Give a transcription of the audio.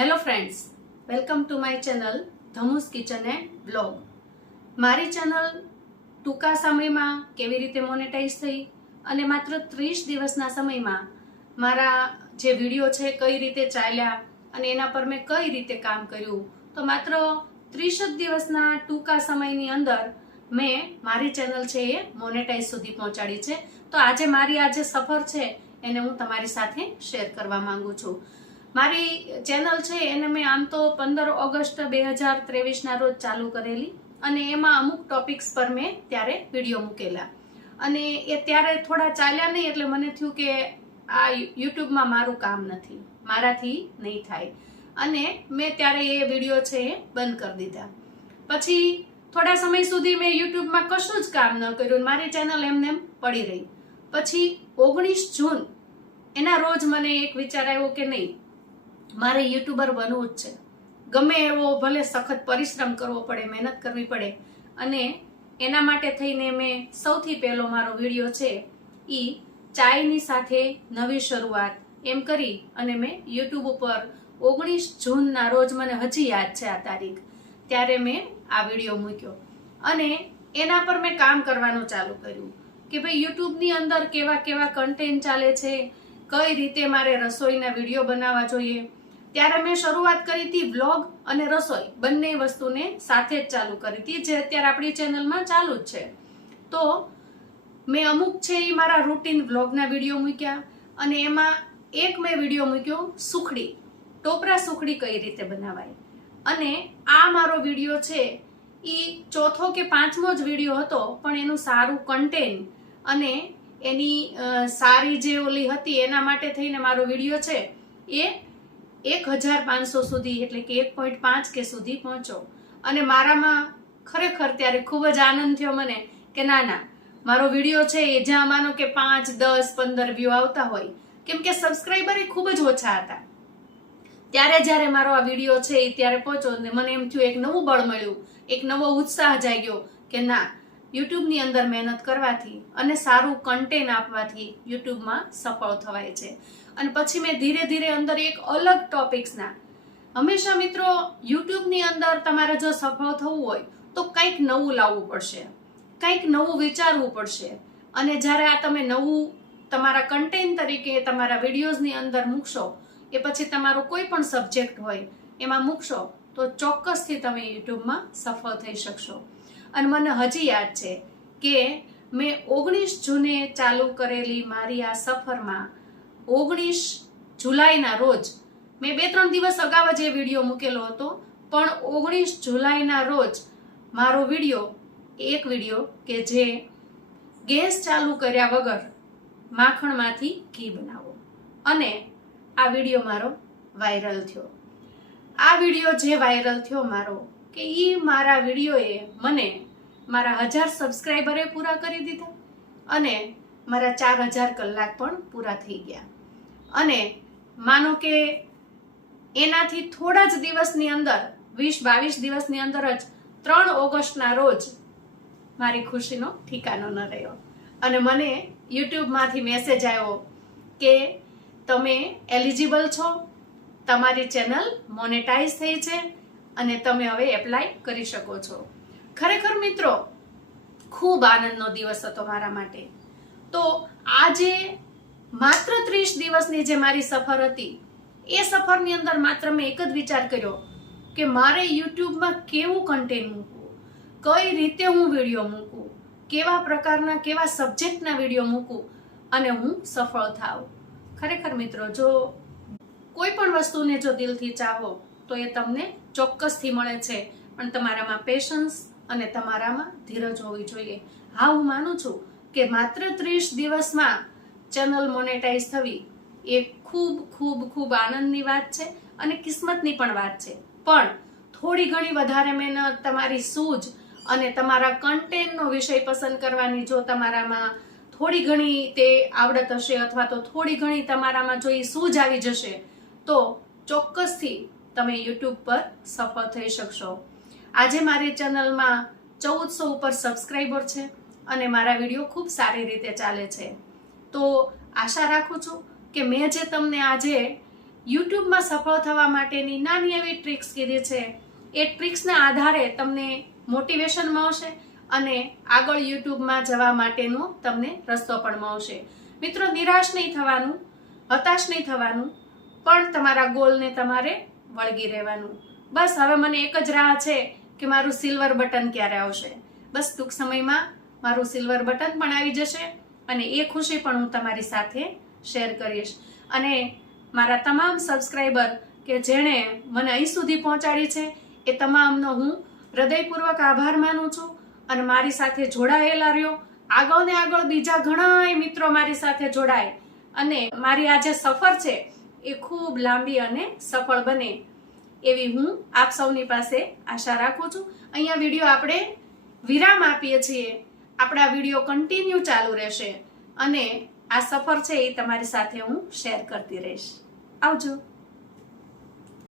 Hello friends, welcome to my channel ધમુસ kitchen and blog. મારી channel ટૂંકા સમયમાં કેવી રીતે મોનેટાઈઝ થઈ અને માત્ર 30 દિવસના સમયમાં મારા જે વિડીયો છે કઈ રીતે ચાલ્યા અને એના પર મેં કઈ રીતે કામ કર્યું, તો માત્ર 30 દિવસના ટૂંકા સમયની અંદર મેં મારી ચેનલ છે એ મોનેટાઈઝ સુધી પહોંચાડી છે. તો આજે મારી આ જે સફર છે એને હું તમારી સાથે શેર કરવા માંગુ છું. મારી ચેનલ છે એને મેં આમ તો 15 ઓગસ્ટ 2023 રોજ ચાલુ કરેલી અને એમાં અમુક ટોપિક્સ પર મેં ત્યારે વિડીયો મૂકેલા અને એ ત્યારે થોડા ચાલ્યા નહીં, એટલે મને થયું કે આ યુટ્યુબમાં મારું કામ નથી, મારાથી નહીં થાય, અને મેં ત્યારે એ વિડીયો છે એ બંધ કરી દીધા. પછી થોડા સમય સુધી મેં યુટ્યુબમાં કશું જ કામ ન કર્યું, મારી ચેનલ એમને પડી રહી. પછી 19 જૂન એના રોજ મને એક વિચાર આવ્યો કે નહીં, મારે યુટ્યુબર બનવું જ છે. ગમે એવો ભલે સખત પરિશ્રમ કરવો પડે, મહેનત કરવી પડે, અને એના માટે થઈને મેં સૌથી પહેલો મારો વિડીયો છે એ ચાયની સાથે નવી શરૂઆત એમ કરી અને મેં યુટ્યુબ ઉપર 19 જૂનના રોજ, મને હજી યાદ છે આ તારીખ, ત્યારે મેં આ વિડીયો મૂક્યો અને એના પર મેં કામ કરવાનું ચાલુ કર્યું કે ભાઈ યુટ્યુબની અંદર કેવા કેવા કન્ટેન્ટ ચાલે છે, કઈ રીતે મારે રસોઈના વિડીયો બનાવવા જોઈએ. ત્યારે મેં શરૂઆત કરી હતી વ્લોગ અને રસોઈ બંને વસ્તુને સાથે જ ચાલુ કરી હતી, જે અત્યારે આપણી ચેનલમાં ચાલુ જ છે. તો મેં અમુક છે એ મારા રૂટીન વ્લોગના વિડીયો મૂક્યા અને એમાં એક મેં વિડીયો મૂક્યો સુખડી, ટોપરા સુખડી કઈ રીતે બનાવાય. અને આ મારો વિડીયો છે એ ચોથો કે પાંચમો જ વિડીયો હતો, પણ એનું સારું કન્ટેન્ટ અને એની સારી જે ઓલી હતી એના માટે થઈને મારો વિડીયો છે એ 1500 સુધી, એટલે કે 1.5 કે સુધી પહોંચ્યો. અને મારામાં ખરેખર ત્યારે ખૂબ જ આનંદ થયો મને કે ના, મારો વિડીયો છે એ જ્યાં માનો કે 5, 10, 15 વ્યૂ આવતા હોય, કેમ કે સબસ્ક્રાઈબર એ ખૂબ જ ઓછા હતા, ત્યારે જ્યારે મારો આ વિડીયો છે એ ત્યારે પહોંચ્યો ને મને એમ થયું, એક નવું બળ મળ્યું, એક નવો ઉત્સાહ જાગ્યો કે ના, યુટ્યુબની અંદર મહેનત કરવાથી અને સારું કન્ટેન્ટ આપવાથી યુટ્યુબમાં સફળ થવાય છે. અને પછી મેં ધીરે ધીરે અંદર એક અલગ ટોપિક્સના, હંમેશા મિત્રો યુટ્યુબની અંદર તમારે જો સફળ થવું હોય તો કંઈક નવું લાવવું પડશે, કંઈક નવું વિચારવું પડશે. અને જ્યારે આ તમે નવું તમારા કન્ટેન્ટ તરીકે તમારા વિડીયોઝની અંદર મૂકશો, એ પછી તમારો કોઈ પણ સબ્જેક્ટ હોય એમાં મૂકશો તો ચોક્કસથી તમે યુટ્યુબમાં સફળ થઈ શકશો. અને મને હજી યાદ છે કે મેં 19 જૂને ચાલુ કરેલી મારી આ સફરમાં 19 જુલાઈના રોજ મેં 2-3 દિવસ અગાઉ જ એ વિડીયો મૂકેલો હતો, પણ 19 જુલાઈના રોજ મારો વિડીયો, એક વિડીયો કે જે ગેસ ચાલુ કર્યા વગર માખણમાંથી ઘી બનાવો, અને આ વિડીયો મારો વાયરલ થયો. આ વિડીયો જે વાયરલ થયો મારો, કે એ મારા વિડીયોએ મને મારા 1000 સબસ્ક્રાઈબરે પૂરા કરી દીધા અને મારા 4000 કલાક પણ પૂરા થઈ ગયા. અને માનો કે એનાથી થોડા જ દિવસની અંદર, 20-22 દિવસની અંદર જ 3 ઓગસ્ટના રોજ મારી ખુશીનો ઠિકાનો ન રહ્યો અને મને યુટ્યુબમાંથી મેસેજ આવ્યો કે તમે એલિજિબલ છો, તમારી ચેનલ મોનેટાઈઝ થઈ છે અને તમે હવે એપ્લાય કરી શકો છો. ખરેખર મિત્રો ખૂબ આનંદનો દિવસ હતો મારા માટે. તો આજે માત્ર 30 દિવસની જે મારી સફર હતી, એ સફરની અંદર માત્ર મેં એક જ વિચાર કર્યો કે મારે યુટ્યુબમાં કેવું કન્ટેન્ટ મૂકવું, કઈ રીતે હું વિડીયો મૂકું, કેવા પ્રકારના કેવા સબ્જેક્ટના વિડીયો મૂકું અને હું સફળ થાવ. ખરેખર મિત્રો, જો કોઈ પણ વસ્તુને જો દિલથી ચાહો તો એ તમને ચોક્કસથી મળે છે, પણ તમારામાં પેશન્સ અને તમારામાં ધીરજ હોવી જોઈએ. હા, હું માનું છું કે માત્ર 30 દિવસમાં ચેનલ મોનેટાઈઝ થવી એ ખૂબ ખૂબ ખૂબ આનંદની વાત છે અને કિસ્મતની પણ વાત છે. પણ થોડી ઘણી વધારે મહેનત, તમારી સૂઝ અને તમારા કન્ટેન્ટનો વિષય પસંદ કરવાની જો તમારામાં થોડી ઘણી તે આવડત હશે, અથવા તો થોડી ઘણી તમારામાં જો એ સૂઝ આવી જશે, તો ચોક્કસથી તમે યુટ્યુબ પર સફળ થઈ શકશો. આજે મારી ચેનલમાં 1400 ઉપર સબસ્ક્રાઈબર છે અને મારા વિડીયો ખૂબ સારી રીતે ચાલે છે. તો આશા રાખું છું કે મેં જે તમને આજે યુટ્યુબમાં સફળ થવા માટેની નાની એવી ટ્રિક્સ કીધી છે. એ ટ્રિક્સના આધારે તમને મોટિવેશન મળશે અને આગળ યુટ્યુબમાં જવા માટેનો તમને રસ્તો પણ મળશે. મિત્રો, નિરાશ નહીં થવાનું, હતાશ નહીં થવાનું, પણ તમારા ગોલને તમારે વળગી રહેવાનું. બસ હવે મને એક જ રાહ છે કે મારું સિલ્વર બટન ક્યારે આવશે. બસ ટૂંક સમયમાં મારું સિલ્વર બટન પણ આવી જશે અને એ ખુશી પણ હું તમારી સાથે શેર કરીશ. અને મારા તમામ સબસ્ક્રાઈબર કે જેણે મને અહીં સુધી પહોંચાડી છે એ તમામનો હું હૃદયપૂર્વક આભાર માનું છું. અને મારી સાથે જોડાયેલા રહ્યો. આગળ ને આગળ બીજા ઘણા મિત્રો મારી સાથે જોડાય અને મારી આ જે સફર છે એ ખૂબ લાંબી અને સફળ બને એવી હું આપ સૌની પાસે આશા રાખું છું. અહીંયા વિડીયો આપણે વિરામ આપીએ છીએ. આપણા વિડીયો કન્ટિન્યુ ચાલુ રહેશે અને આ સફર છે એ તમારી સાથે હું શેર કરતી રહીશ. આવજો.